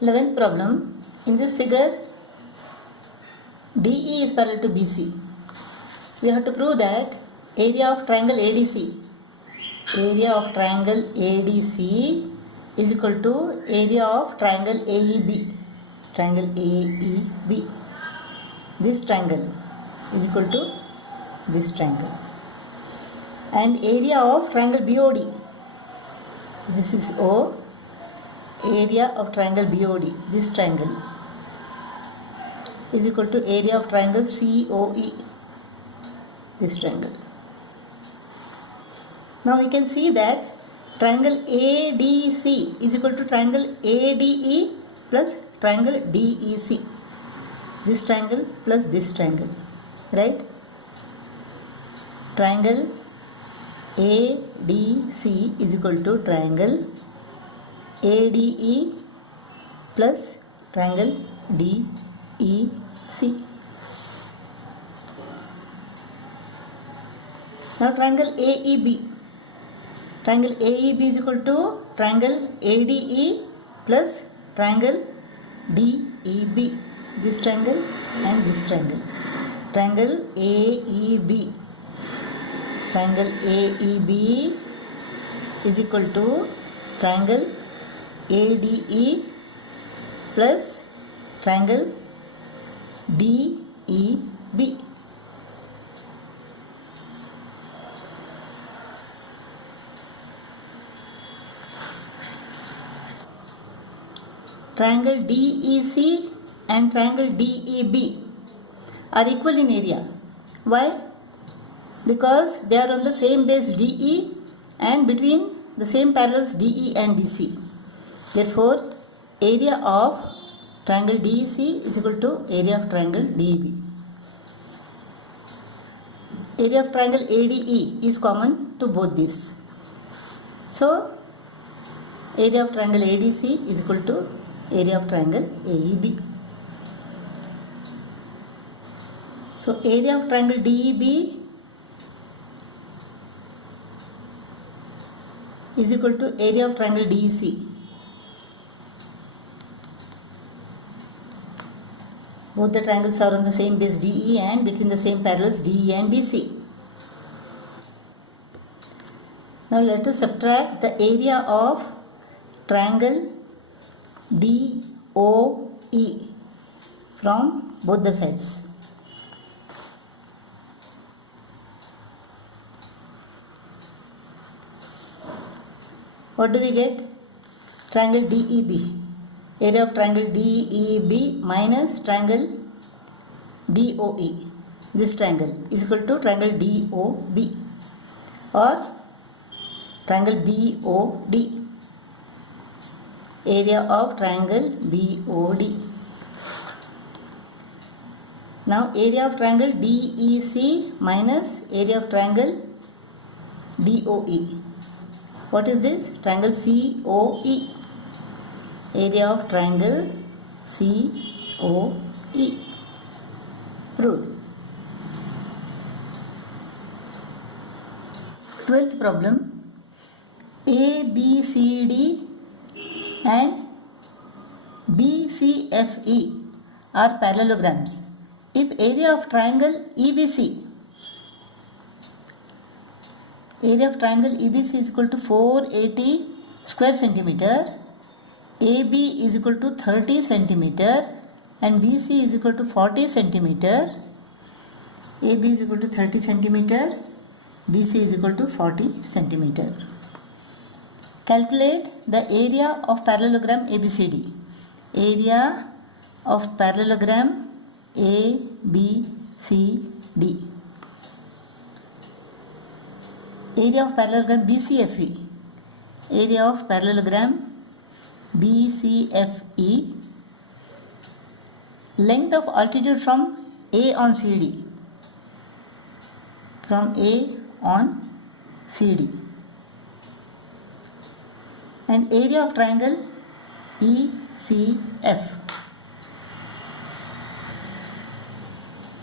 11th problem. In this figure, DE is parallel to BC. We have to prove that area of triangle ADC is equal to area of triangle AEB. This triangle is equal to this triangle. And area of triangle BOD. This is O. Area of triangle BOD, this triangle, is equal to area of triangle COE, this triangle. Now we can see that triangle ADC is equal to triangle ADE plus triangle DEC. This triangle plus this triangle, right? Triangle ADC is equal to triangle ADE plus triangle DEC. Now triangle AEB. Triangle AEB is equal to triangle ADE plus triangle DEB. This triangle and this triangle. Triangle AEB. Triangle AEB is equal to triangle ADE plus triangle DEB. Triangle DEC and triangle DEB are equal in area. Why? Because they are on the same base DE and between the same parallels DE and BC. Therefore, area of triangle DEC is equal to area of triangle DEB. Area of triangle ADE is common to both these. So, area of triangle ADC is equal to area of triangle AEB. So, area of triangle DEB is equal to area of triangle DEC. Both the triangles are on the same base DE and between the same parallels DE and BC. Now let us subtract the area of triangle DOE from both the sides. What do we get? Triangle DEB. Area of triangle DEB minus triangle DOE. This triangle is equal to triangle DOB or triangle BOD. Area of triangle BOD. Now area of triangle DEC minus area of triangle DOE. What is this? Triangle COE. Area of triangle COE. Proved. 12th problem. ABCD and BCFE are parallelograms. If area of triangle EBC is equal to 480 square centimeter, AB is equal to 30 centimeter and BC is equal to 40 centimeter. AB is equal to 30 centimeter, BC is equal to 40 centimeter. Calculate the area of parallelogram ABCD. Area of parallelogram ABCD. Area of parallelogram BCFE. Area of parallelogram BCFE. Length of altitude from A on CD. From A on CD. And area of triangle ECF.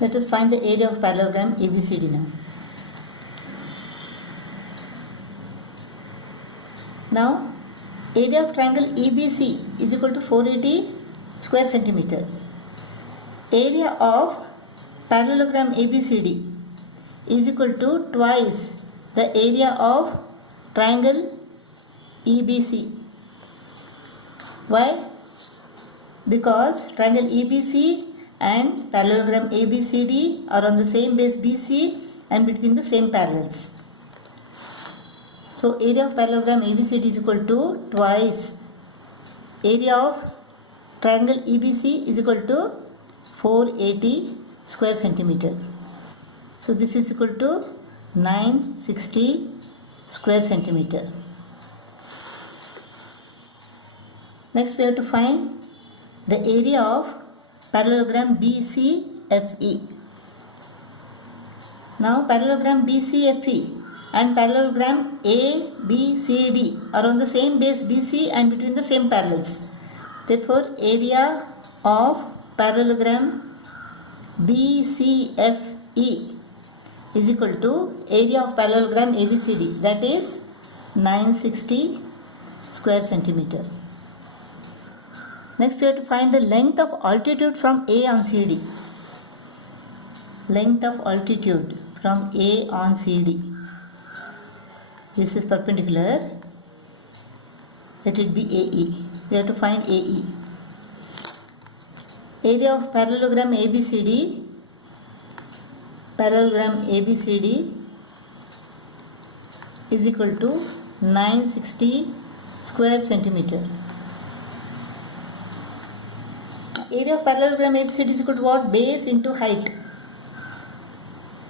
Let us find the area of parallelogram ABCD now. Now area of triangle EBC is equal to 480 square centimeter. Area of parallelogram ABCD is equal to twice the area of triangle EBC. Why? Because triangle EBC and parallelogram ABCD are on the same base BC and between the same parallels. So area of parallelogram ABCD is equal to twice area of triangle EBC is equal to 480 square centimeter. So this is equal to 960 square centimeter. Next we have to find the area of parallelogram BCFE. Now parallelogram BCFE and parallelogram ABCD are on the same base BC and between the same parallels. Therefore, area of parallelogram BCFE is equal to area of parallelogram ABCD, that is 960 square centimeter. Next we have to find the length of altitude from A on CD. Length of altitude from A on CD. This is perpendicular. Let it be AE. We have to find AE. Area of parallelogram ABCD. Parallelogram ABCD is equal to 960 square centimeter. Area of parallelogram ABCD is equal to what? Base into height.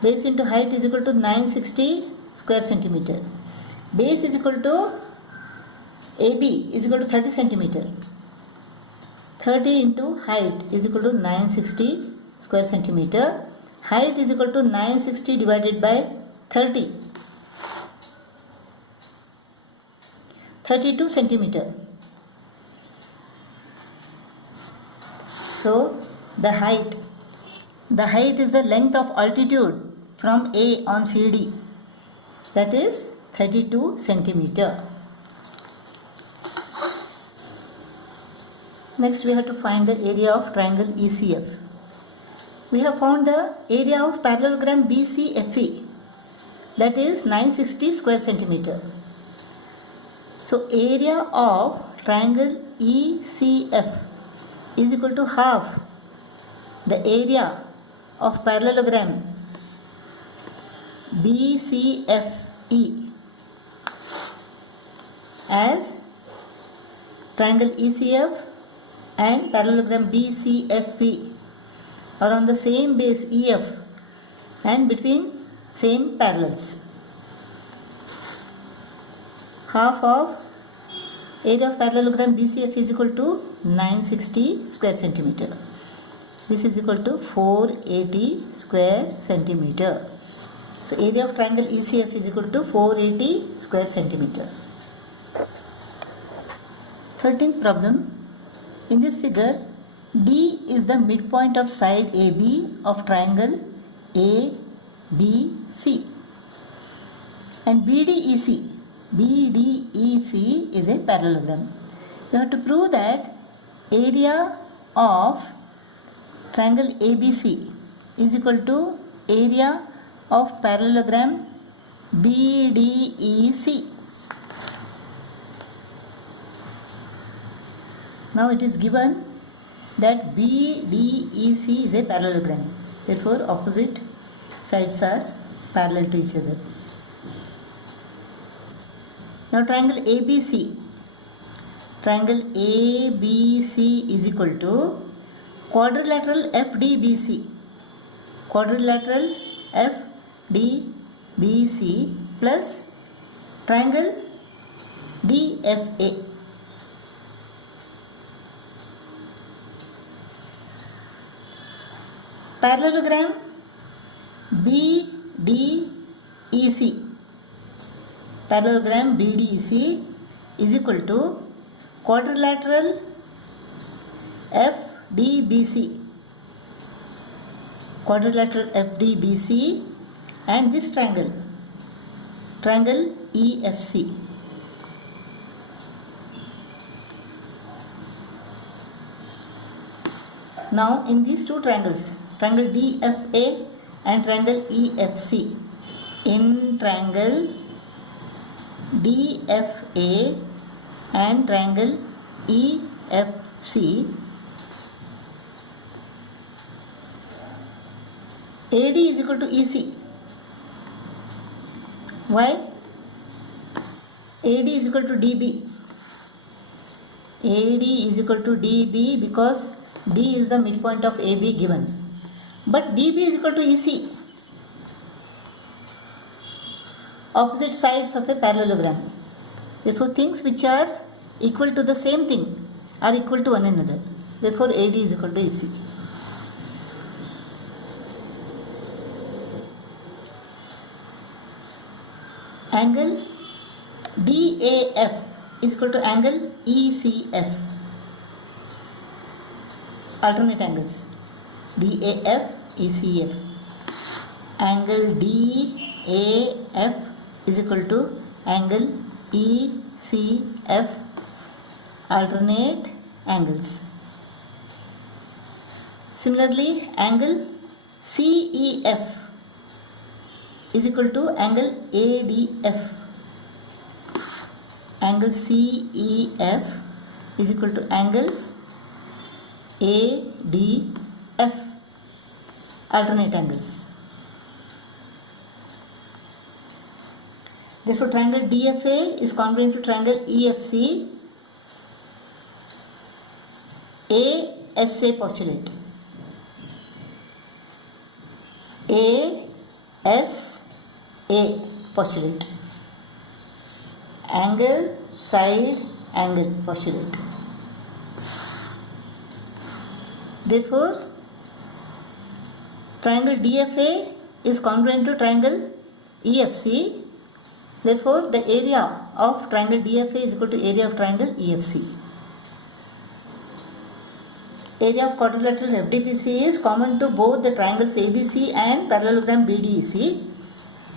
Base into height is equal to 960 square centimeter. Base is equal to AB is equal to 30 centimeter. 30 into height is equal to 960 square centimeter. Height is equal to 960 divided by 30. 32 centimeter. So the height is the length of altitude from A on CD, that is 32 centimeter. Next we have to find the area of triangle ECF. We have found the area of parallelogram BCFE, that is 960 square centimeter. So area of triangle ECF is equal to half the area of parallelogram BCFE, as triangle ECF and parallelogram BCFE are on the same base EF and between same parallels. Half of area of parallelogram BCF is equal to 960 square centimeter. This is equal to 480 square centimeter. So area of triangle ECF is equal to 480 square centimeter. 13th problem. In this figure, D is the midpoint of side AB of triangle ABC and BDEC is a parallelogram. You have to prove that area of triangle ABC is equal to area of parallelogram BDEC. Now it is given that BDEC is a parallelogram. Therefore, opposite sides are parallel to each other. Now triangle ABC. Triangle ABC is equal to quadrilateral FDBC. Quadrilateral FDBC plus triangle DFA. Parallelogram BDEC. Parallelogram BDEC is equal to quadrilateral FDBC. Quadrilateral FDBC and this triangle EFC. Now in these two triangles, triangle DFA and triangle EFC, in triangle DFA and triangle EFC, AD is equal to EC. Why? AD is equal to DB. AD is equal to DB because D is the midpoint of AB given. But DB is equal to EC. Opposite sides of a parallelogram. Therefore, things which are equal to the same thing are equal to one another. Therefore, AD is equal to EC. Angle DAF is equal to angle ECF. Alternate angles DAF, ECF. Angle DAF is equal to angle ECF. Alternate angles. Similarly, angle CEF is equal to angle ADF. Angle CEF is equal to angle ADF. Alternate angles. Therefore, triangle DFA is congruent to triangle EFC. ASA postulate. ASA postulate. Angle side angle postulate. Therefore, triangle DFA is congruent to triangle EFC. Therefore, the area of triangle DFA is equal to area of triangle EFC. Area of quadrilateral FDBC is common to both the triangles ABC and parallelogram BDEC.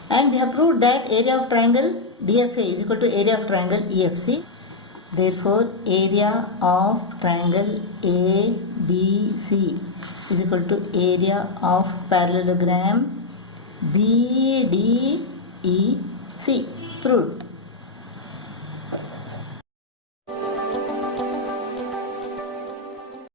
And we have proved that area of triangle DFA is equal to area of triangle EFC. Therefore, area of triangle ABC is equal to area of parallelogram BDEC. Proved.